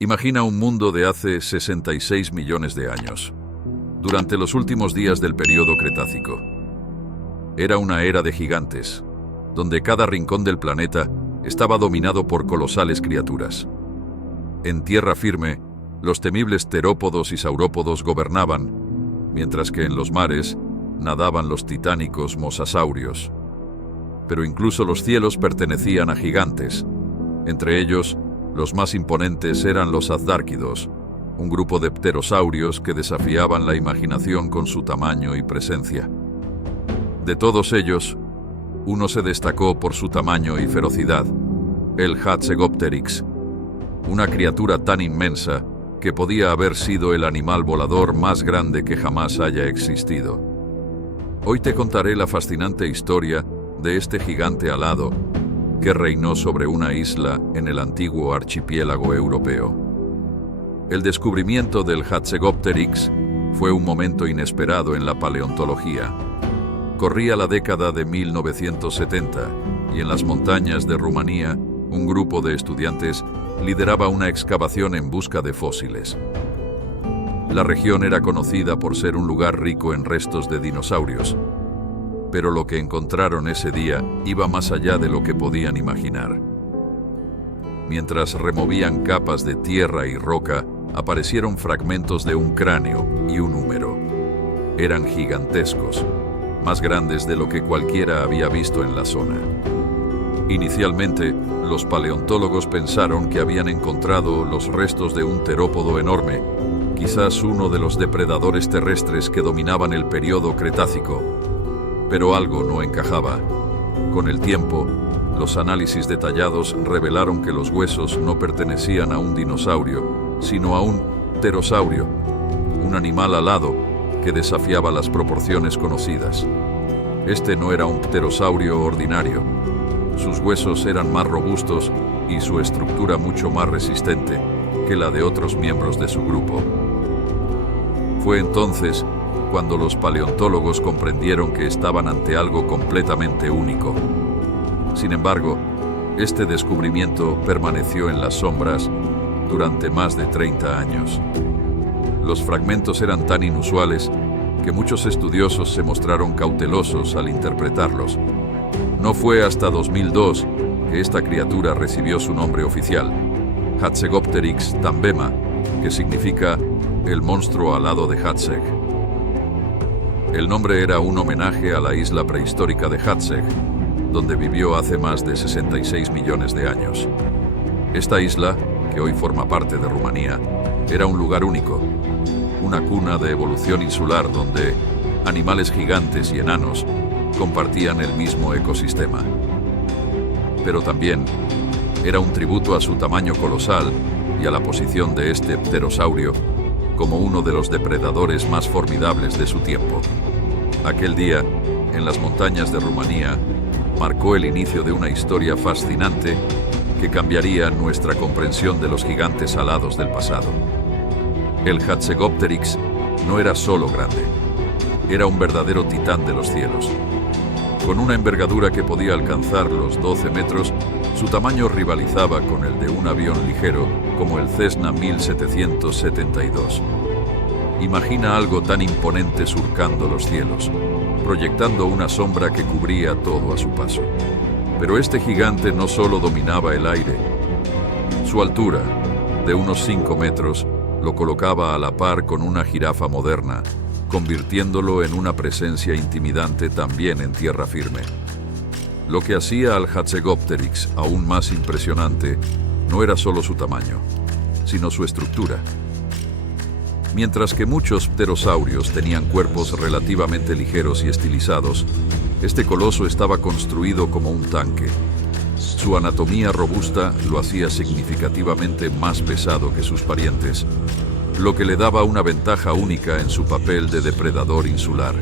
Imagina un mundo de hace 66 millones de años, durante los últimos días del período Cretácico. Era una era de gigantes, donde cada rincón del planeta estaba dominado por colosales criaturas. En tierra firme, los temibles terópodos y saurópodos gobernaban, mientras que en los mares nadaban los titánicos mosasaurios. Pero incluso los cielos pertenecían a gigantes. Entre ellos, los más imponentes eran los azdárquidos, un grupo de pterosaurios que desafiaban la imaginación con su tamaño y presencia. De todos ellos, uno se destacó por su tamaño y ferocidad, el Hatzegopteryx, una criatura tan inmensa que podía haber sido el animal volador más grande que jamás haya existido. Hoy te contaré la fascinante historia de este gigante alado que reinó sobre una isla en el antiguo archipiélago europeo. El descubrimiento del Hatzegopteryx fue un momento inesperado en la paleontología. Corría la década de 1970 y en las montañas de Rumanía, un grupo de estudiantes lideraba una excavación en busca de fósiles. La región era conocida por ser un lugar rico en restos de dinosaurios, pero lo que encontraron ese día iba más allá de lo que podían imaginar. Mientras removían capas de tierra y roca, aparecieron fragmentos de un cráneo y un húmero. Eran gigantescos, más grandes de lo que cualquiera había visto en la zona. Inicialmente, los paleontólogos pensaron que habían encontrado los restos de un terópodo enorme, quizás uno de los depredadores terrestres que dominaban el período Cretácico. Pero algo no encajaba. Con el tiempo, los análisis detallados revelaron que los huesos no pertenecían a un dinosaurio, sino a un pterosaurio, un animal alado que desafiaba las proporciones conocidas. Este no era un pterosaurio ordinario. Sus huesos eran más robustos y su estructura mucho más resistente que la de otros miembros de su grupo. Fue entonces cuando los paleontólogos comprendieron que estaban ante algo completamente único. Sin embargo, este descubrimiento permaneció en las sombras durante más de 30 años. Los fragmentos eran tan inusuales que muchos estudiosos se mostraron cautelosos al interpretarlos. No fue hasta 2002 que esta criatura recibió su nombre oficial, Hatzegopteryx tambema, que significa el monstruo alado de Hatzeg. El nombre era un homenaje a la isla prehistórica de Hatzeg, donde vivió hace más de 66 millones de años. Esta isla, que hoy forma parte de Rumanía, era un lugar único, una cuna de evolución insular donde animales gigantes y enanos compartían el mismo ecosistema. Pero también era un tributo a su tamaño colosal y a la posición de este pterosaurio como uno de los depredadores más formidables de su tiempo. Aquel día, en las montañas de Rumanía, marcó el inicio de una historia fascinante que cambiaría nuestra comprensión de los gigantes alados del pasado. El Hatzegopteryx no era solo grande, era un verdadero titán de los cielos. Con una envergadura que podía alcanzar los 12 metros, su tamaño rivalizaba con el de un avión ligero como el Cessna 1772. Imagina algo tan imponente surcando los cielos, proyectando una sombra que cubría todo a su paso. Pero este gigante no solo dominaba el aire. Su altura, de unos 5 metros, lo colocaba a la par con una jirafa moderna, convirtiéndolo en una presencia intimidante también en tierra firme. Lo que hacía al Hatzegopteryx aún más impresionante no era solo su tamaño, sino su estructura. Mientras que muchos pterosaurios tenían cuerpos relativamente ligeros y estilizados, este coloso estaba construido como un tanque. Su anatomía robusta lo hacía significativamente más pesado que sus parientes, lo que le daba una ventaja única en su papel de depredador insular.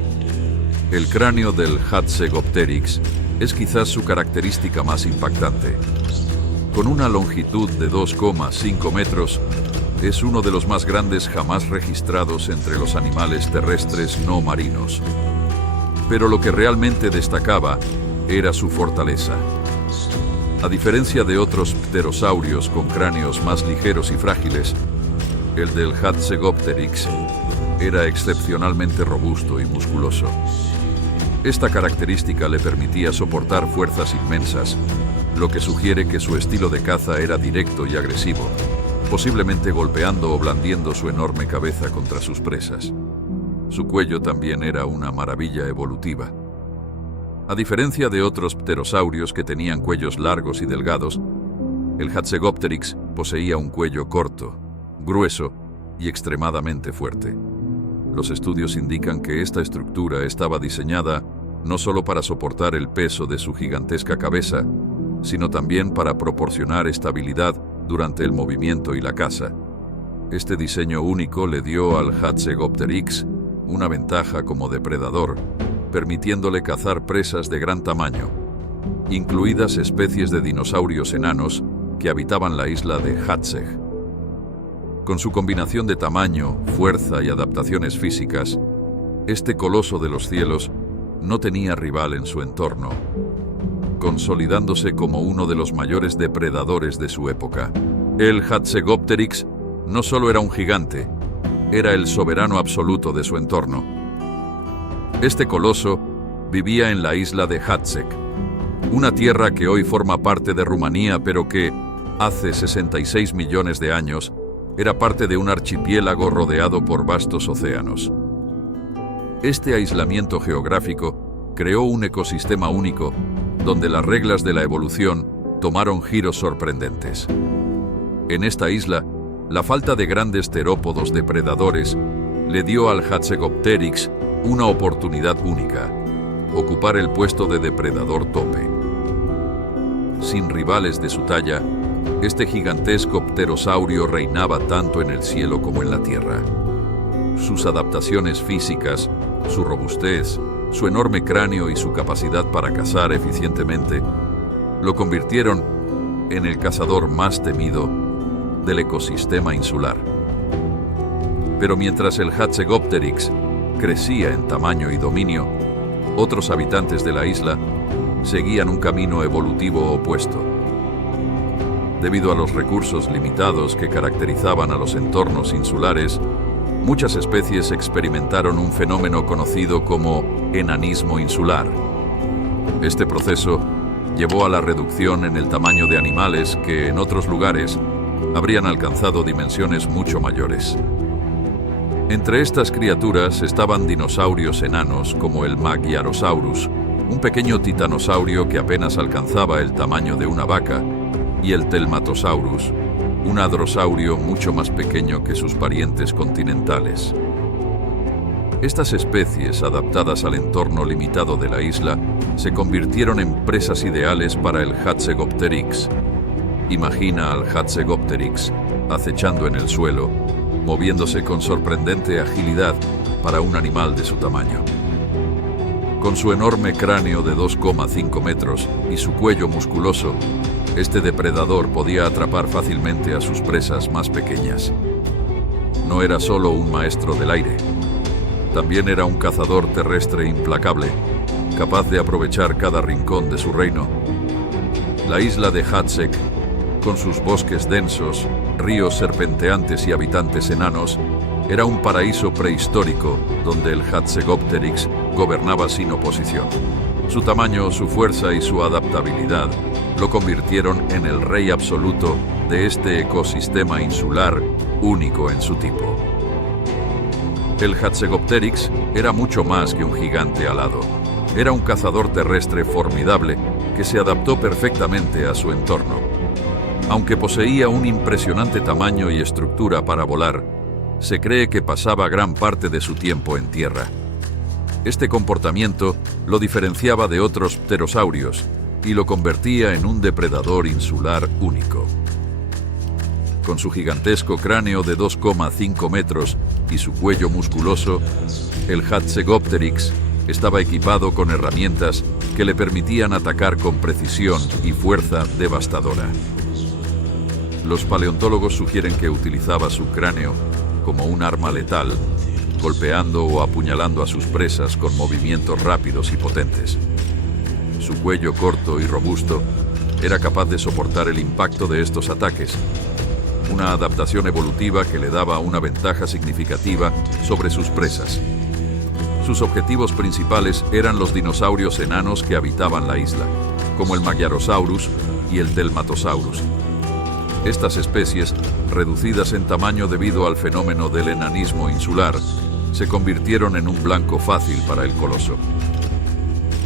El cráneo del Hatzegopteryx es quizás su característica más impactante. Con una longitud de 2,5 metros, es uno de los más grandes jamás registrados entre los animales terrestres no marinos. Pero lo que realmente destacaba era su fortaleza. A diferencia de otros pterosaurios con cráneos más ligeros y frágiles, el del Hatzegopteryx era excepcionalmente robusto y musculoso. Esta característica le permitía soportar fuerzas inmensas, lo que sugiere que su estilo de caza era directo y agresivo, posiblemente golpeando o blandiendo su enorme cabeza contra sus presas. Su cuello también era una maravilla evolutiva. A diferencia de otros pterosaurios que tenían cuellos largos y delgados, el Hatzegopteryx poseía un cuello corto, grueso y extremadamente fuerte. Los estudios indican que esta estructura estaba diseñada no solo para soportar el peso de su gigantesca cabeza, sino también para proporcionar estabilidad durante el movimiento y la caza. Este diseño único le dio al Hatzegopteryx una ventaja como depredador, permitiéndole cazar presas de gran tamaño, incluidas especies de dinosaurios enanos que habitaban la isla de Hatzeg. Con su combinación de tamaño, fuerza y adaptaciones físicas, este coloso de los cielos no tenía rival en su entorno, consolidándose como uno de los mayores depredadores de su época. El Hatzegopteryx no solo era un gigante, era el soberano absoluto de su entorno. Este coloso vivía en la isla de Hatzeg, una tierra que hoy forma parte de Rumanía, pero que, hace 66 millones de años, era parte de un archipiélago rodeado por vastos océanos. Este aislamiento geográfico creó un ecosistema único, donde las reglas de la evolución tomaron giros sorprendentes. En esta isla, la falta de grandes terópodos depredadores le dio al Hatzegopteryx una oportunidad única: ocupar el puesto de depredador tope. Sin rivales de su talla, este gigantesco pterosaurio reinaba tanto en el cielo como en la tierra. Sus adaptaciones físicas, su robustez, su enorme cráneo y su capacidad para cazar eficientemente lo convirtieron en el cazador más temido del ecosistema insular. Pero mientras el Hatzegopteryx crecía en tamaño y dominio, otros habitantes de la isla seguían un camino evolutivo opuesto. Debido a los recursos limitados que caracterizaban a los entornos insulares, muchas especies experimentaron un fenómeno conocido como enanismo insular. Este proceso llevó a la reducción en el tamaño de animales que, en otros lugares, habrían alcanzado dimensiones mucho mayores. Entre estas criaturas estaban dinosaurios enanos como el Magyarosaurus, un pequeño titanosaurio que apenas alcanzaba el tamaño de una vaca, y el Telmatosaurus, un hadrosaurio mucho más pequeño que sus parientes continentales. Estas especies, adaptadas al entorno limitado de la isla, se convirtieron en presas ideales para el Hatzegopteryx. Imagina al Hatzegopteryx acechando en el suelo, moviéndose con sorprendente agilidad para un animal de su tamaño. Con su enorme cráneo de 2,5 metros y su cuello musculoso, este depredador podía atrapar fácilmente a sus presas más pequeñas. No era solo un maestro del aire, también era un cazador terrestre implacable, capaz de aprovechar cada rincón de su reino. La isla de Hatzeg, con sus bosques densos, ríos serpenteantes y habitantes enanos, era un paraíso prehistórico donde el Hatzegopteryx gobernaba sin oposición. Su tamaño, su fuerza y su adaptabilidad lo convirtieron en el rey absoluto de este ecosistema insular único en su tipo. El Hatzegopteryx era mucho más que un gigante alado. Era un cazador terrestre formidable que se adaptó perfectamente a su entorno. Aunque poseía un impresionante tamaño y estructura para volar, se cree que pasaba gran parte de su tiempo en tierra. Este comportamiento lo diferenciaba de otros pterosaurios y lo convertía en un depredador insular único. Con su gigantesco cráneo de 2,5 metros y su cuello musculoso, el Hatzegopteryx estaba equipado con herramientas que le permitían atacar con precisión y fuerza devastadora. Los paleontólogos sugieren que utilizaba su cráneo como un arma letal, golpeando o apuñalando a sus presas con movimientos rápidos y potentes. Su cuello corto y robusto era capaz de soportar el impacto de estos ataques, una adaptación evolutiva que le daba una ventaja significativa sobre sus presas. Sus objetivos principales eran los dinosaurios enanos que habitaban la isla, como el Magyarosaurus y el Telmatosaurus. Estas especies, reducidas en tamaño debido al fenómeno del enanismo insular, se convirtieron en un blanco fácil para el coloso.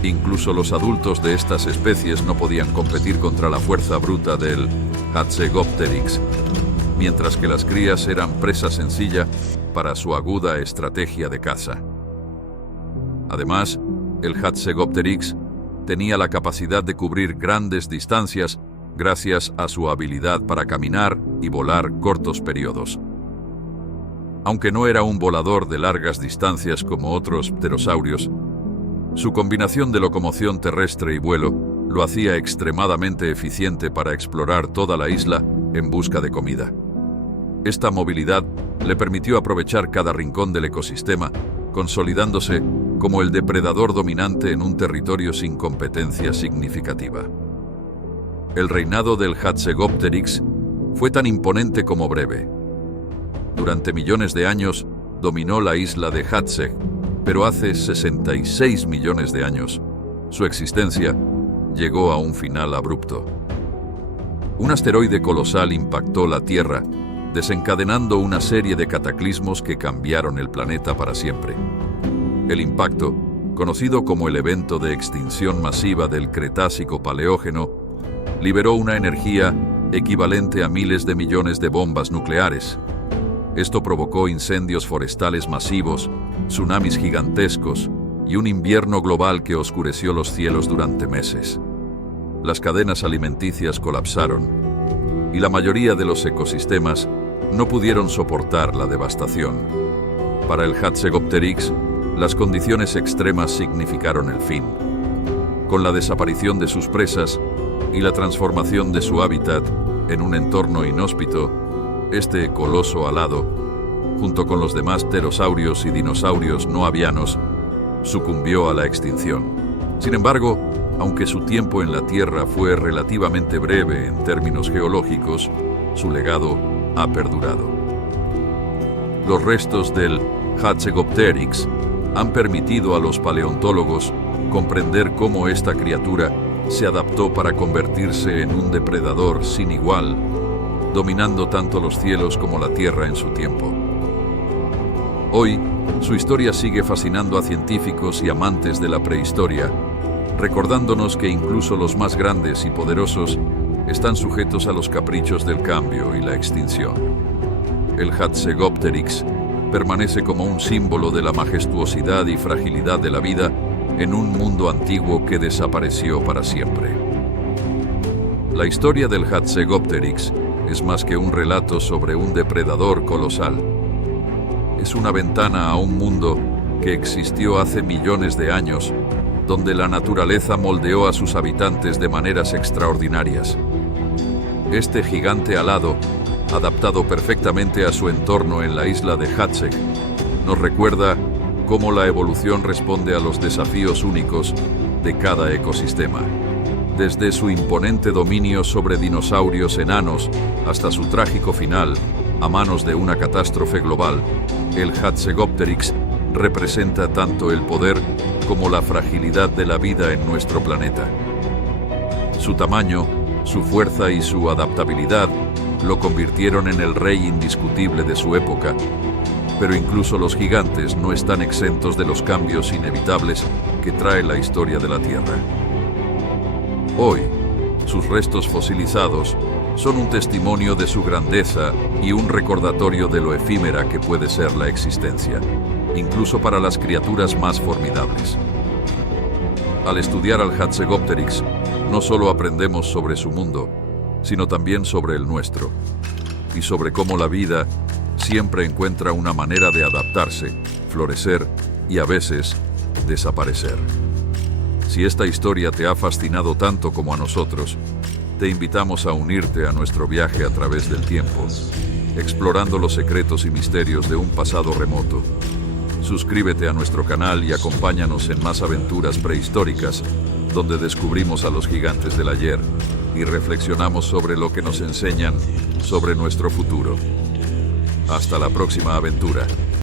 Incluso los adultos de estas especies no podían competir contra la fuerza bruta del Hatzegopteryx, mientras que las crías eran presa sencilla para su aguda estrategia de caza. Además, el Hatzegopteryx tenía la capacidad de cubrir grandes distancias gracias a su habilidad para caminar y volar cortos periodos. Aunque no era un volador de largas distancias como otros pterosaurios, su combinación de locomoción terrestre y vuelo lo hacía extremadamente eficiente para explorar toda la isla en busca de comida. Esta movilidad le permitió aprovechar cada rincón del ecosistema, consolidándose como el depredador dominante en un territorio sin competencia significativa. El reinado del Hatzegopteryx fue tan imponente como breve. Durante millones de años dominó la isla de Hatzeg, pero hace 66 millones de años, su existencia llegó a un final abrupto. Un asteroide colosal impactó la Tierra, desencadenando una serie de cataclismos que cambiaron el planeta para siempre. El impacto, conocido como el evento de extinción masiva del Cretácico-Paleógeno, liberó una energía equivalente a miles de millones de bombas nucleares. Esto provocó incendios forestales masivos, tsunamis gigantescos y un invierno global que oscureció los cielos durante meses. Las cadenas alimenticias colapsaron y la mayoría de los ecosistemas no pudieron soportar la devastación. Para el Hatzegopteryx, las condiciones extremas significaron el fin. Con la desaparición de sus presas y la transformación de su hábitat en un entorno inhóspito, este coloso alado, junto con los demás pterosaurios y dinosaurios no avianos, sucumbió a la extinción. Sin embargo, aunque su tiempo en la Tierra fue relativamente breve en términos geológicos, su legado ha perdurado. Los restos del Hatzegopteryx han permitido a los paleontólogos comprender cómo esta criatura se adaptó para convertirse en un depredador sin igual, dominando tanto los cielos como la tierra en su tiempo. Hoy, su historia sigue fascinando a científicos y amantes de la prehistoria, recordándonos que incluso los más grandes y poderosos están sujetos a los caprichos del cambio y la extinción. El Hatzegopteryx permanece como un símbolo de la majestuosidad y fragilidad de la vida en un mundo antiguo que desapareció para siempre. La historia del Hatzegopteryx es más que un relato sobre un depredador colosal. Es una ventana a un mundo que existió hace millones de años, donde la naturaleza moldeó a sus habitantes de maneras extraordinarias. Este gigante alado, adaptado perfectamente a su entorno en la isla de Hatzeg, nos recuerda cómo la evolución responde a los desafíos únicos de cada ecosistema. Desde su imponente dominio sobre dinosaurios enanos hasta su trágico final a manos de una catástrofe global, el Hatzegopteryx representa tanto el poder como la fragilidad de la vida en nuestro planeta. Su tamaño, su fuerza y su adaptabilidad lo convirtieron en el rey indiscutible de su época, pero incluso los gigantes no están exentos de los cambios inevitables que trae la historia de la Tierra. Hoy, sus restos fosilizados son un testimonio de su grandeza y un recordatorio de lo efímera que puede ser la existencia, incluso para las criaturas más formidables. Al estudiar al Hatzegopteryx, no solo aprendemos sobre su mundo, sino también sobre el nuestro, y sobre cómo la vida siempre encuentra una manera de adaptarse, florecer y a veces desaparecer. Si esta historia te ha fascinado tanto como a nosotros, te invitamos a unirte a nuestro viaje a través del tiempo, explorando los secretos y misterios de un pasado remoto. Suscríbete a nuestro canal y acompáñanos en más aventuras prehistóricas, donde descubrimos a los gigantes del ayer y reflexionamos sobre lo que nos enseñan sobre nuestro futuro. Hasta la próxima aventura.